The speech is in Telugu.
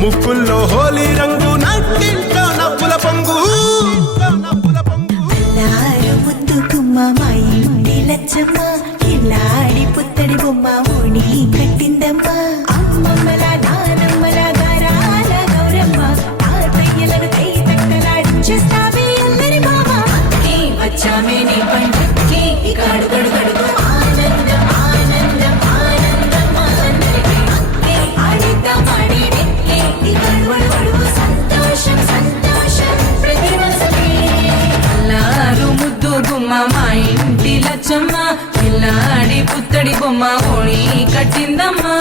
ముక్కుల్లో హోలీ రంగు నట్టింట్లో నవ్వుల పొంగు ముందు గుమ్మ మా ఇంటి లచ్చమ్మ కిల్లాడి పుత్తడి బొమ్మ ఓణి కట్టిందమ్మా అమ్మమ్మల నానమ్మల గారాల గౌరమ్మ తాతయ్యలను కై తక్కలాడించేస్తావే అల్లరి మామ వచ్చామే నీ పంటకి గడు గడు గడుగు ఆనందం ఆనందం ఆనందం అందరికీ ఆడిద్దాం ఆడిడే గడువడు గడుగు సంతోషం సంతోషం ప్రతి మనసుకి అల్లారు ముద్దు గుమ్మ మా ఇంటి లచ్చమ్మ పిల్లాడి పుత్తడి బొమ్మ ఓణి కట్టిందమ్మా